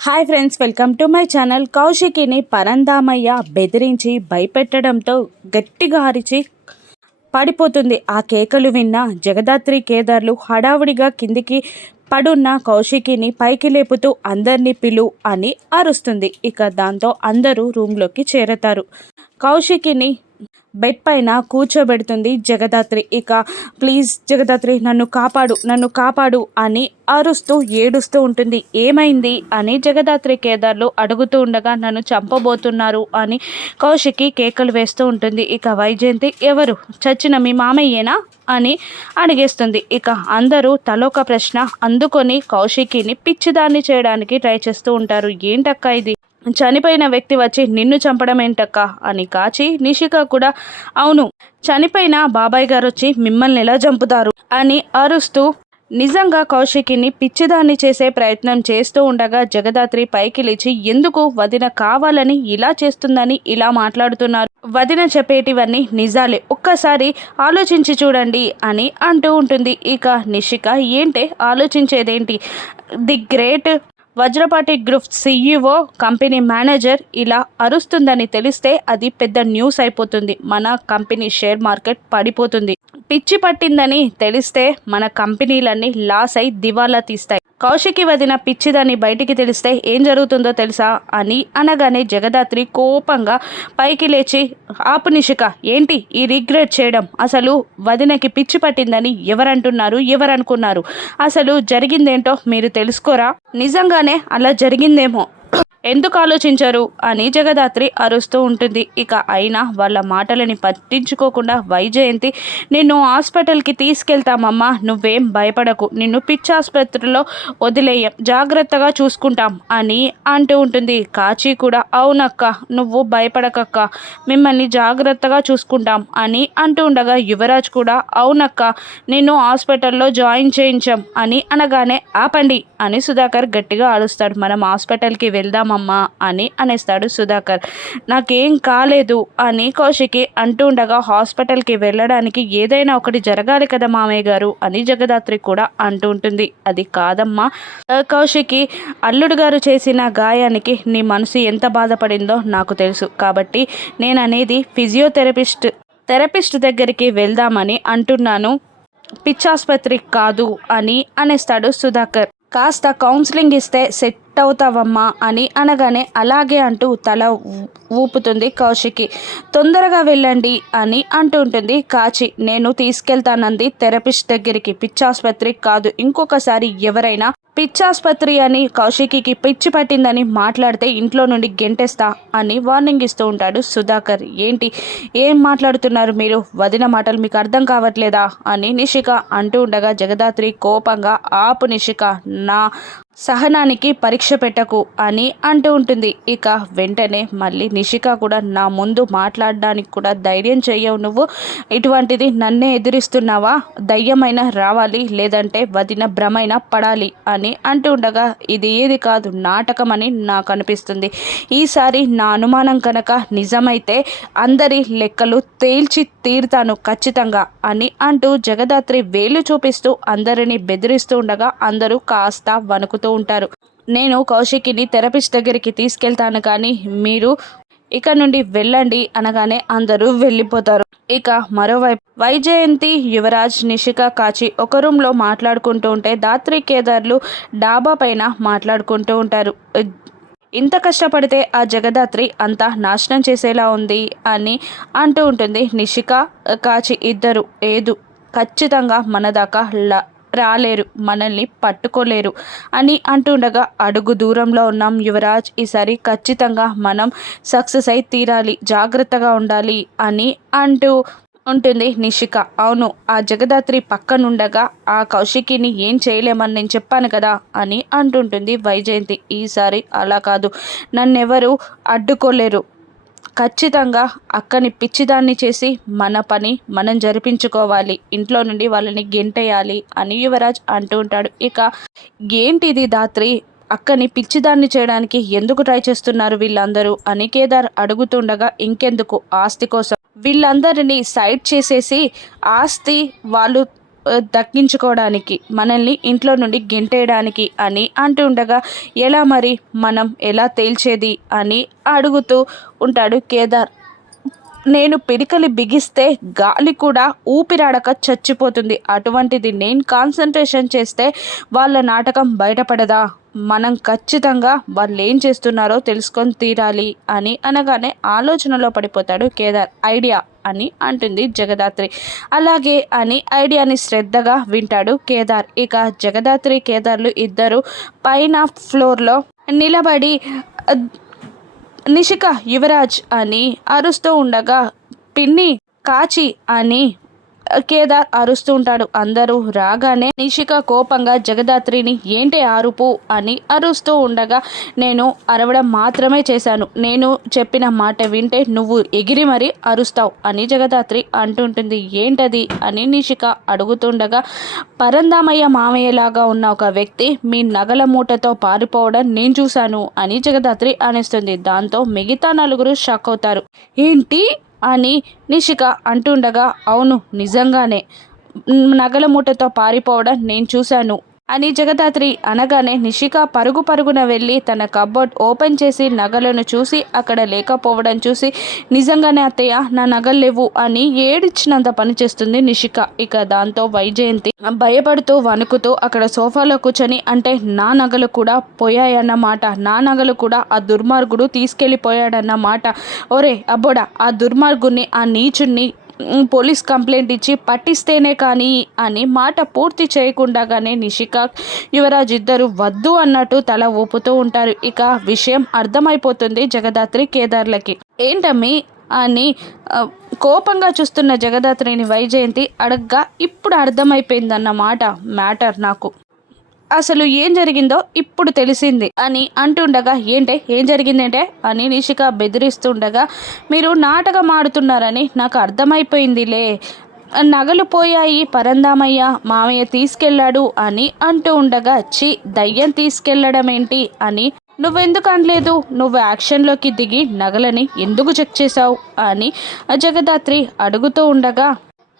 Hi friends, welcome to my channel. కౌశికిని పరందామయ్య బెదిరించి భయపెట్టడంతో గట్టిగా అరిచి పడిపోతుంది. ఆ కేకలు విన్న జగదాత్రి కేదార్లు హడావుడిగా కిందికి పడున్న కౌశికిని పైకి లేపుతూ అందరినీ పిలు అని అరుస్తుంది. ఇక దాంతో అందరూ రూమ్లోకి చేరతారు. కౌశికిని బెడ్ పైన కూర్చోబెడుతుంది జగదాత్రి. ఇక ప్లీజ్ జగదాత్రి, నన్ను కాపాడు అని అరుస్తూ ఏడుస్తూ ఉంటుంది. ఏమైంది అని జగదాత్రి కేదార్లు అడుగుతూ ఉండగా నన్ను చంపబోతున్నారు అని కౌశికి కేకలు వేస్తూ ఉంటుంది. ఇక వైజయంతి ఎవరు, చచ్చిన మీ మామయ్యేనా అని అడిగేస్తుంది. ఇక అందరూ తలొక ప్రశ్న అందుకొని కౌశికిని పిచ్చిదాన్ని చేయడానికి ట్రై చేస్తూ ఉంటారు. ఏంటక్క ఇది, చనిపోయిన వ్యక్తి వచ్చి నిన్ను చంపడం ఏంటక్క అని కాచి నిషిక కూడా అవును, చనిపోయిన బాబాయ్ గారు వచ్చి మిమ్మల్ని ఎలా చంపుతారు అని అరుస్తూ నిజంగా కౌశికిని పిచ్చిదాన్ని చేసే ప్రయత్నం చేస్తూ ఉండగా జగదాత్రి పైకి లేచి ఎందుకు వదిన కావాలని ఇలా చేస్తుందని ఇలా మాట్లాడుతున్నారు, వదిన చెప్పేటివన్నీ నిజాలే, ఒక్కసారి ఆలోచించి చూడండి అని అంటూ ఉంటుంది. ఇక నిషిక ఏంటే ఆలోచించేదేంటి, the great Vajrapati group CEO company manager ఇలా అరుస్తుందని తెలిస్తే అది పెద్ద న్యూస్ అయిపోతుంది. మన కంపెనీ షేర్ మార్కెట్ పడిపోతుంది. పిచ్చి పట్టిందని తెలిస్తే మన కంపెనీలన్నీ లాస్ అయి దివాలా తీస్తాయి. కౌశికి వదిన పిచ్చిదని బయటికి తెలిస్తే ఏం జరుగుతుందో తెలుసా అని అనగానే జగదాత్రి కోపంగా పైకి లేచి ఆపు నిషిక, ఏంటి ఈ రిగ్రెట్ చేయడం, అసలు వదినకి పిచ్చి పట్టిందని ఎవరనుకున్నారు, అసలు జరిగిందేంటో మీరు తెలుసుకోరా, నిజంగానే అలా జరిగిందేమో ఎందుకు ఆలోచించరు అని జగదాత్రి అరుస్తూ ఉంటుంది. ఇక అయినా వాళ్ళ మాటలని పట్టించుకోకుండా వైజయంతి నిన్ను హాస్పిటల్కి తీసుకెళ్తామమ్మా, నువ్వేం భయపడకు, నిన్ను పిచ్చి ఆసుపత్రిలో వదిలేయం, జాగ్రత్తగా చూసుకుంటాం అని అంటూ ఉంటుంది. కాచి కూడా అవునక్క, నువ్వు భయపడకక్క, మిమ్మల్ని జాగ్రత్తగా చూసుకుంటాం అని అంటూ ఉండగా యువరాజ్ కూడా అవునక్క, నిన్ను హాస్పిటల్లో జాయిన్ చేయించాం అని అనగానే ఆపండి అని సుధాకర్ గట్టిగా అరుస్తాడు. మనం హాస్పిటల్కి వెళ్దామమ్మా అని అనేస్తాడు సుధాకర్. నాకేం కాలేదు అని కౌశికి అంటూ ఉండగా హాస్పిటల్కి వెళ్ళడానికి ఏదైనా ఒకటి జరగాలి కదా మామయ్య గారు అని జగదాత్రి కూడా అంటూ ఉంటుంది. అది కాదమ్మా కౌశికి, అల్లుడు గారు చేసిన గాయానికి నీ మనసు ఎంత బాధపడిందో నాకు తెలుసు, కాబట్టి నేను అనేది థెరపిస్ట్ దగ్గరికి వెళ్దామని అంటున్నాను, పిచ్చాసుపత్రి కాదు అని అనేస్తాడు సుధాకర్. కాస్త కౌన్సిలింగ్ ఇస్తే సెట్ అవుతావమ్మా అని అనగానే అలాగే అంటూ తల ఊపుతుంది కౌశికి. తొందరగా వెళ్ళండి అని అంటూ ఉంటుంది కాచి. నేను తీసుకెళ్తానంది థెరపిస్ట్ దగ్గరికి, పిచ్చాసుపత్రి కాదు. ఇంకొకసారి ఎవరైనా పిచ్చాసుపత్రి అని కౌశికి పిచ్చి పట్టిందని మాట్లాడితే ఇంట్లో నుండి గెంటేస్తా అని వార్నింగ్ ఇస్తూ ఉంటాడు సుధాకర్. ఏంటి, ఏం మాట్లాడుతున్నారు మీరు, వదిన మాటలు మీకు అర్థం కావట్లేదా అని నిషిక అంటూ ఉండగా జగదాత్రి కోపంగా ఆపు నిషిక, నా సహనానికి పరీక్ష పెట్టకు అని అంటూ ఉంటుంది. ఇక వెంటనే మళ్ళీ నిషిక కూడా నా ముందు మాట్లాడడానికి కూడా ధైర్యం చెయ్యవు నువ్వు, ఇటువంటిది నన్నే ఎదిరిస్తున్నావా, దయ్యమైన రావాలి లేదంటే వదిన భ్రమైన పడాలి అని అంటూ ఉండగా ఇది ఏది కాదు నాటకం అని నాకు అనిపిస్తుంది. ఈసారి నా అనుమానం కనుక నిజమైతే అందరి లెక్కలు తేల్చి తీరుతాను ఖచ్చితంగా అని అంటూ జగదాత్రి వేలు చూపిస్తూ అందరినీ బెదిరిస్తూ ఉండగా అందరూ కాస్త వణుకుతూ ఉంటారు. నేను కౌశికిని థెరపిస్ట్ దగ్గరికి తీసుకెళ్తాను, కానీ మీరు ఇక నుండి వెళ్ళండి అనగానే అందరూ వెళ్ళిపోతారు. ఇక మరోవైపు వైజయంతి, యువరాజ్, నిషిక, కాచి ఒక రూమ్లో మాట్లాడుకుంటూ ఉంటే దాత్రి కేదార్లు డాబా పైన మాట్లాడుకుంటూ ఉంటారు. ఇంత కష్టపడితే ఆ జగదాత్రి అంతా నాశనం చేసేలా ఉంది అని అంటూ ఉంటుంది. నిషిక, కాచి ఇద్దరు ఏదు ఖచ్చితంగా మన దాకా రాలేరు, మనల్ని పట్టుకోలేరు అని అంటుండగా అడుగు దూరంలో ఉన్నాం యువరాజ్, ఈసారి ఖచ్చితంగా మనం సక్సెస్ అయి తీరాలి, జాగ్రత్తగా ఉండాలి అని అంటూ ఉంటుంది నిషిక. అవును, ఆ జగదాత్రి పక్కనుండగా ఆ కౌశికిని ఏం చేయలేమని నేను చెప్పాను కదా అని అంటుంటుంది వైజయంతి. ఈసారి అలా కాదు, నన్నెవరు అడ్డుకోలేరు, ఖచ్చితంగా అక్కని పిచ్చిదాన్ని చేసి మన పని మనం జరిపించుకోవాలి, ఇంట్లో నుండి వాళ్ళని గెంటేయాలి అని యువరాజ్ అంటూ ఉంటాడు. ఇక ఏంటిది దాత్రి, అక్కని పిచ్చిదాన్ని చేయడానికి ఎందుకు ట్రై చేస్తున్నారు వీళ్ళందరూ అని కేదార్ అడుగుతుండగా ఇంకెందుకు, ఆస్తి కోసం వీళ్ళందరినీ సైడ్ చేసేసి ఆస్తి వాళ్ళు దక్కించుకోవడానికి, మనల్ని ఇంట్లో నుండి గెంటేయడానికి అని అంటుండగా ఎలా మరి మనం ఎలా తేల్చేది అని అడుగుతూ ఉంటాడు కేదార్. నేను పిడికలి బిగిస్తే గాలి కూడా ఊపిరాడక చచ్చిపోతుంది. అటువంటిది నేను కాన్సన్ట్రేషన్ చేస్తే వాళ్ళ నాటకం బయటపడదా? మనం ఖచ్చితంగా వాళ్ళు ఏం చేస్తున్నారో తెలుసుకొని తీరాలి అని అనగానే ఆలోచనలో పడిపోతాడు కేదార్. ఐడియా అని అంటుంది జగదాత్రి. అలాగే అని ఐడియాని శ్రద్ధగా వింటాడు కేదార్. ఇక జగదాత్రి కేదార్లు ఇద్దరు పైన ఫ్లోర్లో నిలబడి నిషిక యువరాజ్ అని అరుస్తూ ఉండగా పిన్ని కాచి అని కేదార్ అరుస్తూ ఉంటాడు. అందరూ రాగానే నిషిక కోపంగా జగదాత్రిని ఏంటి అరుపు అని అరుస్తూ ఉండగా నేను అరవడం మాత్రమే చేశాను, నేను చెప్పిన మాట వింటే నువ్వు ఎగిరి మరీ అరుస్తావు అని జగదాత్రి అంటుంటుంది. ఏంటది అని నిషిక అడుగుతుండగా పరందామయ్య మామయ్యలాగా ఉన్న ఒక వ్యక్తి మీ నగల మూటతో పారిపోవడం నేను చూశాను అని జగదాత్రి అనేస్తుంది. దాంతో మిగతా నలుగురు షాక్ అవుతారు. ఏంటి అని నిషిక అంటుండగా అవును నిజంగానే నగల మూటతో పారిపోవడం నేను చూశాను అని జగదాత్రి అనగానే నిషిక పరుగు పరుగున వెళ్ళి తన కబోర్డ్ ఓపెన్ చేసి నగలను చూసి అక్కడ లేకపోవడం చూసి నిజంగానే అత్తయ్య నా నగలు లేవు అని ఏడిచ్చినంత పని చేస్తుంది నిషిక. ఇక దాంతో వైజయంతి భయపడుతూ వణుకుతూ అక్కడ సోఫాలో కూర్చొని అంటే నా నగలు కూడా పోయాయన్నమాట, నా నగలు కూడా ఆ దుర్మార్గుడు తీసుకెళ్ళిపోయాడన్నమాట. ఒరే అబ్బోడా, ఆ దుర్మార్గుని ఆ నీచుణ్ణి పోలీస్ కంప్లైంట్ ఇచ్చి పట్టిస్తేనే కానీ అని మాట పూర్తి చేయకుండానే నిషిక యువరాజ్ ఇద్దరు వద్దు అన్నట్టు తల ఊపుతూ ఉంటారు. ఇక విషయం అర్థమైపోతుంది జగదాత్రి కేదార్లకి. ఏంటమ్మి అని కోపంగా చూస్తున్న జగదాత్రిని వైజయంతి అడగ్గా ఇప్పుడు అర్థమైపోయిందన్నమాట మ్యాటర్ నాకు, అసలు ఏం జరిగిందో ఇప్పుడు తెలిసింది అని అంటుండగా ఏంటే ఏం జరిగిందేంటే అని నిషిక బెదిరిస్తుండగా మీరు నాటకం ఆడుతున్నారని నాకు అర్థమైపోయిందిలే, నగలు పోయాయి పరందామయ్య మామయ్య తీసుకెళ్ళాడు అని అంటూ ఉండగా దయ్యం తీసుకెళ్ళడం ఏంటి అని నువ్వెందుకు అనలేదు, నువ్వు యాక్షన్లోకి దిగి నగలని ఎందుకు చెక్ చేశావు అని జగదాత్రి అడుగుతూ ఉండగా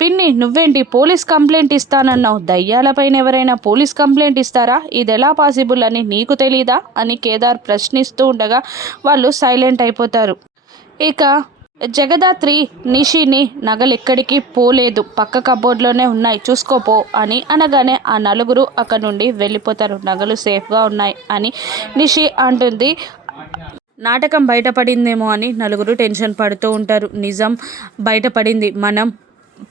పిన్ని నువ్వేంటి పోలీస్ కంప్లైంట్ ఇస్తానన్నావు, దయ్యాలపైన ఎవరైనా పోలీస్ కంప్లైంట్ ఇస్తారా, ఇది ఎలా పాసిబుల్ అని నీకు తెలీదా అని కేదార్ ప్రశ్నిస్తూ ఉండగా వాళ్ళు సైలెంట్ అయిపోతారు. ఇక జగదాత్రి నిషిని నగలు ఎక్కడికి పోలేదు, పక్క కబోర్డ్లోనే ఉన్నాయి చూసుకోపో అని అనగానే ఆ నలుగురు అక్కడ నుండి వెళ్ళిపోతారు. నగలు సేఫ్గా ఉన్నాయి అని నిషి అంటుంది. నాటకం బయటపడిందేమో అని నలుగురు టెన్షన్ పడుతూ ఉంటారు. నిజం బయటపడింది, మనం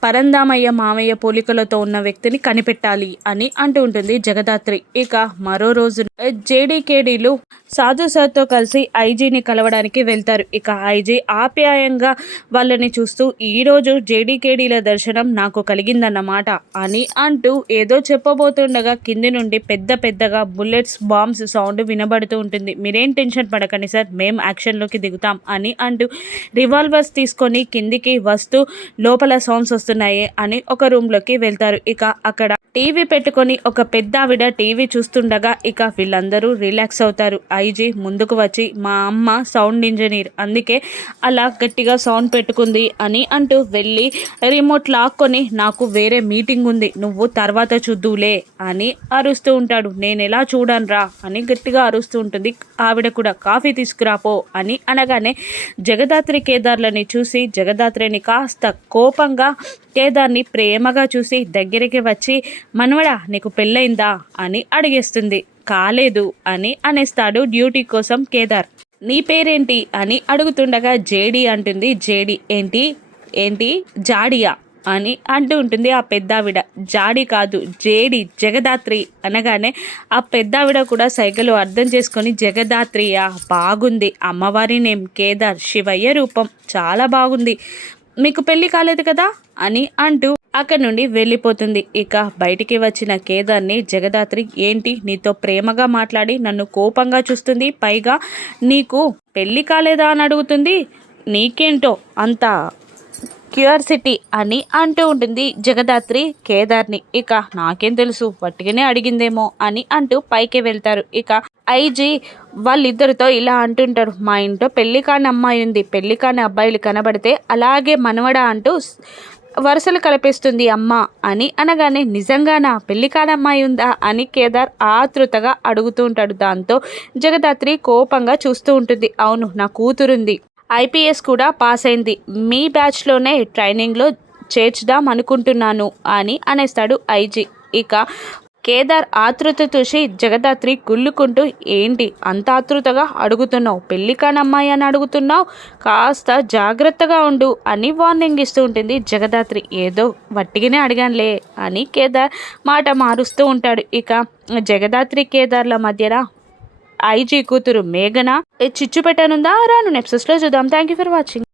పరందామయ్య మామయ్య పోలికలతో ఉన్న వ్యక్తిని కనిపెట్టాలి అని అంటూ ఉంటుంది జగదాత్రి. ఇక మరో రోజు జేడీకేడీలు సాధు సార్తో కలిసి ఐజీని కలవడానికి వెళ్తారు. ఇక ఐజీ ఆప్యాయంగా వాళ్ళని చూస్తూ ఈరోజు జేడీకేడీల దర్శనం నాకు కలిగిందన్నమాట అని అంటూ ఏదో చెప్పబోతుండగా కింది నుండి పెద్దగా బుల్లెట్స్ బాంబ్స్ సౌండ్ వినబడుతూ ఉంటుంది. మీరేం టెన్షన్ పడకండి సార్, మేము యాక్షన్లోకి దిగుతాం అని అంటూ రివాల్వర్స్ తీసుకొని కిందికి వస్తూ లోపల సౌండ్స్ వస్తున్నాయి అని ఒక రూమ్లోకి వెళ్తారు. ఇక అక్కడ టీవీ పెట్టుకొని ఒక పెద్ద ఆవిడ టీవీ చూస్తుండగా ఇక వీళ్ళందరూ రిలాక్స్ అవుతారు. ఐజీ ముందుకు వచ్చి మా అమ్మ సౌండ్ ఇంజనీర్, అందుకే అలా గట్టిగా సౌండ్ పెట్టుకుంది అని అంటూ వెళ్ళి రిమోట్ లాక్కొని నాకు వేరే మీటింగ్ ఉంది, నువ్వు తర్వాత చూద్దులే అని అరుస్తూ ఉంటాడు. నేను ఎలా చూడనురా అని గట్టిగా అరుస్తూ ఉంటుంది. ఆవిడ కూడా కాఫీ తీసుకురాపో అని అనగానే జగదాత్రి కేదార్లని చూసి జగదాత్రిని కాస్త కోపంగా కేదార్ని ప్రేమగా చూసి దగ్గరికి వచ్చి మనవడా నీకు పెళ్ళయిందా అని అడిగేస్తుంది. కాలేదు అని అనేస్తాడు డ్యూటీ కోసం కేదార్. నీ పేరేంటి అని అడుగుతుండగా జేడి అంటుంది. జేడి ఏంటి జాడియా అని అంటూ ఉంటుంది ఆ పెద్దావిడ. జాడి కాదు జేడి, జగదాత్రి అనగానే ఆ పెద్దావిడ కూడా సైకిల్ అర్థం చేసుకొని జగదాత్రియా, బాగుంది, అమ్మవారి నేమ్ కేదార్, శివయ్య రూపం చాలా బాగుంది, మీకు పెళ్ళి కాలేదు కదా అని అంటూ అక్కడి నుండి వెళ్ళిపోతుంది. ఇక బయటికి వచ్చిన కేదార్ని జగదాత్రి ఏంటి నీతో ప్రేమగా మాట్లాడి నన్ను కోపంగా చూస్తుంది, పైగా నీకు పెళ్ళి కాలేదా అని అడుగుతుంది, నీకేంటో అంత క్యూరియాసిటీ అని అంటూ ఉంటుంది జగదాత్రి కేదార్ని. ఇక నాకేం తెలుసు వట్టిగానే అడిగిందేమో అని అంటూ పైకి వెళ్తారు. ఇక ఐజీ వాళ్ళిద్దరితో ఇలా అంటుంటారు, మా ఇంట్లో పెళ్లి కాని అమ్మాయి ఉంది, పెళ్లి కాని అబ్బాయిలు కనబడితే అలాగే మనవడా అంటూ వరుసలు కలిపేస్తుంది అమ్మ అని అనగానే నిజంగానా పెళ్లి కానమ్మాయి ఉందా అని కేదార్ ఆతృతగా అడుగుతూ ఉంటాడు. దాంతో జగదాత్రి కోపంగా చూస్తూ ఉంటుంది. అవును, నా కూతురుంది, ఐపీఎస్ కూడా పాస్ అయింది, మీ బ్యాచ్లోనే ట్రైనింగ్లో చేర్చుదాం అనుకుంటున్నాను అని అనేస్తాడు ఐజీ. ఇక కేదార్ ఆతృత చూసి జగదాత్రి కుళ్ళుకుంటూ, ఏంటి అంత ఆతృతగా అడుగుతున్నావు, పెళ్లి కాని అమ్మాయి అని అడుగుతున్నావు, కాస్త జాగ్రత్తగా ఉండు అని వార్నింగ్ ఇస్తూ ఉంటుంది జగదాత్రి. ఏదో వట్టిగానే అడిగానులే అని కేదార్ మాట మారుస్తూ ఉంటాడు. ఇక జగదాత్రి కేదార్ల మధ్యన ఐజీ కూతురు మేఘన చిచ్చు పెట్టనుందా రాను ఎపిసోడ్స్లో చూద్దాం. Thank you for watching.